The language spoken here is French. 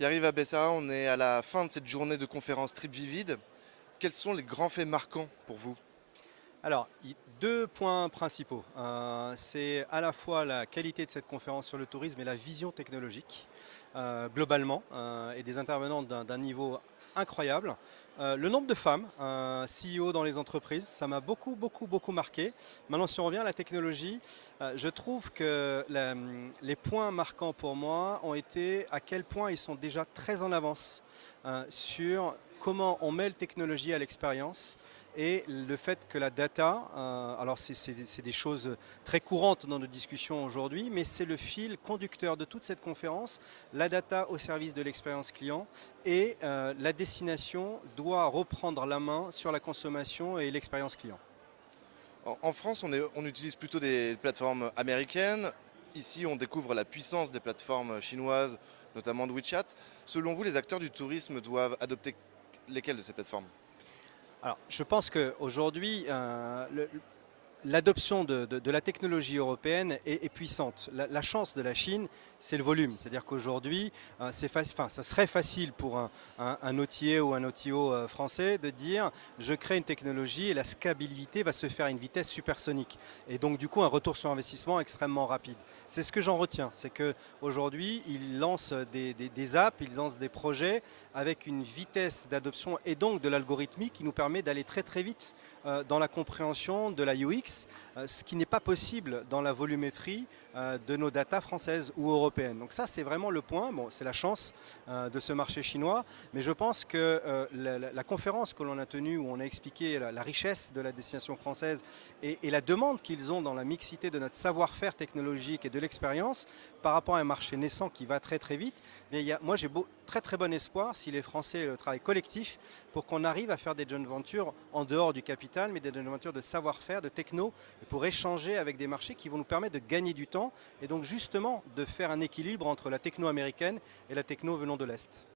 Yariv Abessa, on est à la fin de cette journée de conférence Trip Vivid. Quels sont les grands faits marquants pour vous? Alors, deux points principaux. C'est à la fois la qualité de cette conférence sur le tourisme et la vision technologique, globalement, et des intervenants d'un niveau incroyable. Le nombre de femmes, CEO dans les entreprises, ça m'a beaucoup marqué. Maintenant, si on revient à la technologie, je trouve que les points marquants pour moi ont été à quel point ils sont déjà très en avance sur comment on mêle technologie à l'expérience et le fait que la data, alors c'est des choses très courantes dans nos discussions aujourd'hui, mais c'est le fil conducteur de toute cette conférence, la data au service de l'expérience client et la destination doit reprendre la main sur la consommation et l'expérience client. En France, on utilise plutôt des plateformes américaines. Ici, on découvre la puissance des plateformes chinoises, notamment de WeChat. Selon vous, les acteurs du tourisme doivent adopter lesquelles de ces plateformes? Alors, je pense qu'aujourd'hui, l'adoption de la technologie européenne est puissante. La chance de la Chine, c'est le volume. C'est-à-dire qu'aujourd'hui, ça serait facile pour un OTA ou un OTO français de dire je crée une technologie et la scalabilité va se faire à une vitesse supersonique. Et donc du coup, un retour sur investissement extrêmement rapide. C'est ce que j'en retiens. C'est qu'aujourd'hui, ils lancent des apps, ils lancent des projets avec une vitesse d'adoption et donc de l'algorithmique qui nous permet d'aller très vite dans la compréhension de la UX, ce qui n'est pas possible dans la volumétrie de nos datas françaises ou européennes. Donc ça, c'est vraiment le point. Bon, c'est la chance de ce marché chinois, mais je pense que la conférence que l'on a tenue, où on a expliqué la richesse de la destination française et la demande qu'ils ont dans la mixité de notre savoir-faire technologique et de l'expérience par rapport à un marché naissant qui va très vite, mais moi j'ai très bon espoir, si les Français le travail collectif, pour qu'on arrive à faire des joint ventures en dehors du capital, mais des joint ventures de savoir-faire, de techno, pour échanger avec des marchés qui vont nous permettre de gagner du temps et donc justement de faire un équilibre entre la techno américaine et la techno venant de l'Est.